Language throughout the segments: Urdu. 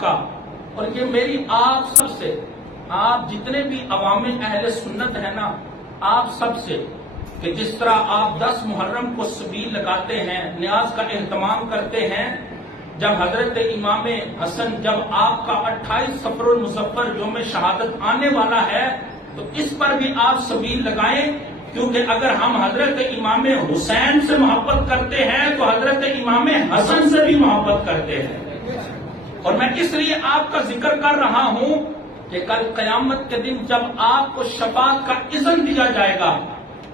کا، اور یہ میری آپ سب سے، آپ جتنے بھی عوام اہل سنت ہیں نا، آپ سب سے، کہ جس طرح آپ 10 محرم کو سبیل لگاتے ہیں، نیاز کا اہتمام کرتے ہیں، جب حضرت امام حسن، جب آپ کا 28 صفر المظفر یوم شہادت آنے والا ہے، تو اس پر بھی آپ سبیل لگائیں، کیونکہ اگر ہم حضرت امام حسین سے محبت کرتے ہیں تو حضرت امام حسن سے بھی محبت کرتے ہیں۔ اور میں اس لیے آپ کا ذکر کر رہا ہوں کہ کل قیامت کے دن جب آپ کو شفاعت کا اذن دیا جائے گا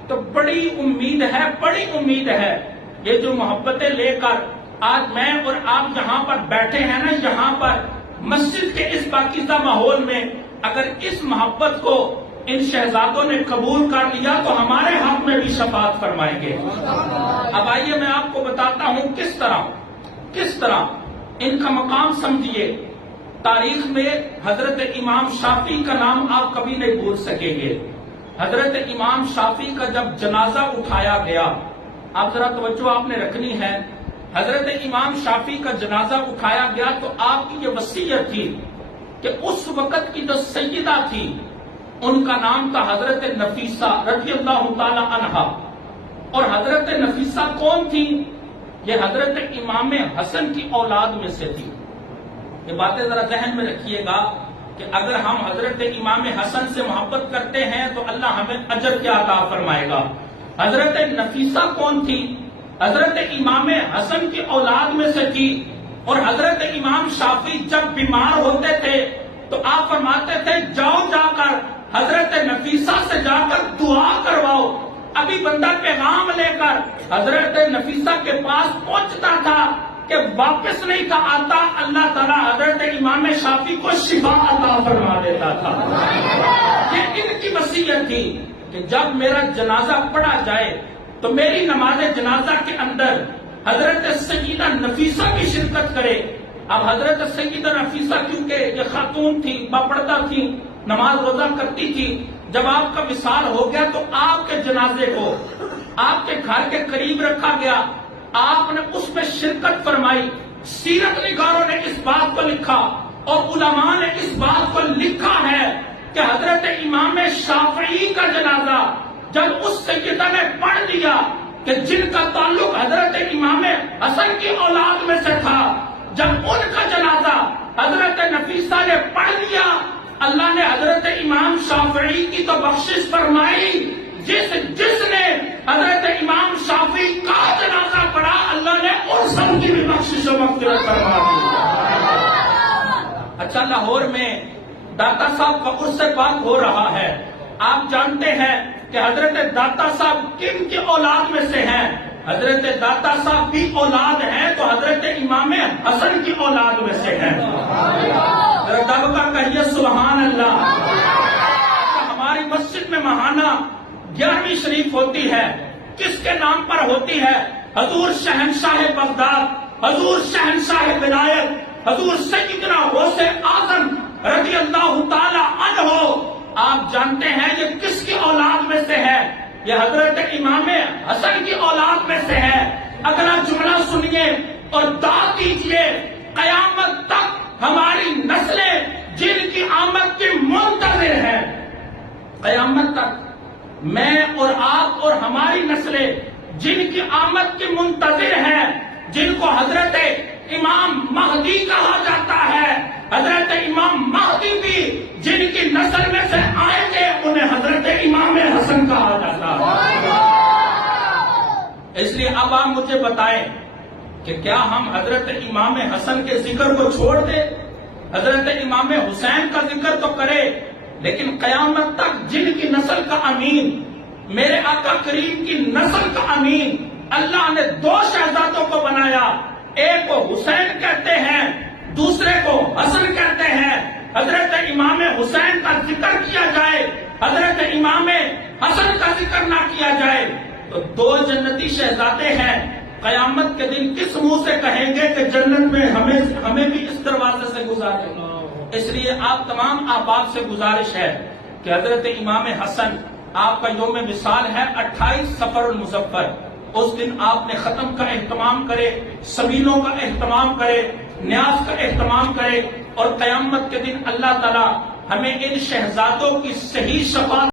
تو بڑی امید ہے یہ جو محبتیں لے کر آج میں اور آپ جہاں پر بیٹھے ہیں نا، یہاں پر مسجد کے اس پاکیزہ ماحول میں، اگر اس محبت کو ان شہزادوں نے قبول کر لیا تو ہمارے حق میں بھی شفاعت فرمائیں گے۔ اب آئیے میں آپ کو بتاتا ہوں کس طرح ان کا مقام سمجھیے۔ تاریخ میں حضرت امام شافعی کا نام آپ کبھی نہیں بھول سکیں گے۔ حضرت امام شافعی کا جب جنازہ اٹھایا گیا، آپ ذرا توجہ آپ نے رکھنی ہے، حضرت امام شافعی کا جنازہ اٹھایا گیا تو آپ کی یہ وصیت تھی کہ اس وقت کی جو سیدہ تھی ان کا نام تھا حضرت نفیسہ رضی اللہ تعالی عنہا۔ اور حضرت نفیسہ کون تھی؟ یہ حضرت امام حسن کی اولاد میں سے تھی۔ یہ باتیں ذرا ذہن میں رکھیے گا کہ اگر ہم حضرت امام حسن سے محبت کرتے ہیں تو اللہ ہمیں اجر کیا عطا فرمائے گا۔ حضرت نفیسہ کون تھی؟ حضرت امام حسن کی اولاد میں سے تھی۔ اور حضرت امام شافعی جب بیمار ہوتے تھے تو آپ فرماتے تھے جاؤ جا کر حضرت نفیسہ سے جا کر دعا کرواؤ۔ ابھی بندہ پیغام لے کر حضرت نفیسہ کے پاس پہنچتا تھا کہ واپس نہیں کا آتا، اللہ تعالیٰ حضرت امام شافعی کو شفا عطا فرما دیتا تھا۔ یہ ان کی وصیت تھی کہ جب میرا جنازہ پڑھا جائے تو میری نماز جنازہ کے اندر حضرت سیدہ نفیسہ کی شرکت کرے۔ اب حضرت سیدہ نفیسہ کیونکہ یہ خاتون تھی، باپردہ تھی، نماز روزہ کرتی تھی، جب آپ کا وصال ہو گیا تو آپ کے جنازے کو آپ کے گھر کے قریب رکھا گیا، آپ نے اس میں شرکت فرمائی۔ سیرت نگاروں نے اس بات کو لکھا اور علماء نے اس بات کو لکھا ہے کہ حضرت امام شافعی کا جنازہ جب اس سیدہ نے پڑھ دیا کہ جن کا تعلق حضرت امام حسن کی اولاد میں سے تھا، جب ان کا جنازہ حضرت نفیسہ نے پڑھ لیا، اللہ نے حضرت امام شافعی کی تو بخشش فرمائی، جس نے حضرت امام شافعی کا جنازہ پڑھا اللہ نے ان سب کی بھی بخشش و مغفرت فرما دی۔ اچھا، لاہور میں داتا صاحب کا عرس پاک ہو رہا ہے۔ آپ جانتے ہیں کہ حضرت داتا صاحب کن کی اولاد میں سے ہیں؟ حضرت داتا صاحب بھی اولاد ہیں تو حضرت امام حسن کی اولاد میں سے ہیں۔ دب کر کہیے سبحان اللہ۔ ہماری مسجد میں ماہانہ 11ویں شریف ہوتی ہے، کس کے نام پر ہوتی ہے؟ حضور شہنشاہ بغداد، حضور شہنشاہ ولایت، حضور سیدنا غوث اعظم رضی اللہ تعالی عنہ۔ آپ جانتے ہیں یہ کس کی اولاد میں سے ہے؟ یہ حضرت امام حسن کی اولاد میں سے ہے۔ اگلا جملہ سنیے اور دعا کیجیے، قیامت تک ہماری نسلیں جن کی آمد کی منتظر ہیں، قیامت تک میں اور آپ اور ہماری نسلیں جن کی آمد کی منتظر ہیں، جن کو حضرت امام مہدی کہا جاتا ہے، حضرت امام مہدی بھی جن کی نسل میں سے آئیں گے انہیں حضرت امام حسن کہا جاتا ہے۔ اس لیے اب آپ مجھے بتائیں کہ کیا ہم حضرت امام حسن کے ذکر کو چھوڑ دیں؟ حضرت امام حسین کا ذکر تو کرے، لیکن قیامت تک جن کی نسل کا امین، میرے آقا کریم کی نسل کا امین، اللہ نے 2 شہزادوں کو بنایا، ایک کو حسین کہتے ہیں، دوسرے کو حسن کہتے ہیں۔ حضرت امام حسین کا ذکر کیا جائے، حضرت امام حسن کا ذکر نہ کیا جائے تو 2 جنتی شہزادے ہیں، قیامت کے دن کس منہ سے کہیں گے کہ جنت میں ہمیں بھی اس دروازے سے گزارے؟ اس لیے آپ تمام احباب سے گزارش ہے کہ حضرت امام حسن، آپ کا یوم وصال ہے 28 صفر المظفر، اس دن آپ نے ختم کا اہتمام کرے، سبیلوں کا اہتمام کرے، نیاز کا اہتمام کرے، اور قیامت کے دن اللہ تعالیٰ ہمیں ان شہزادوں کی صحیح شفاعت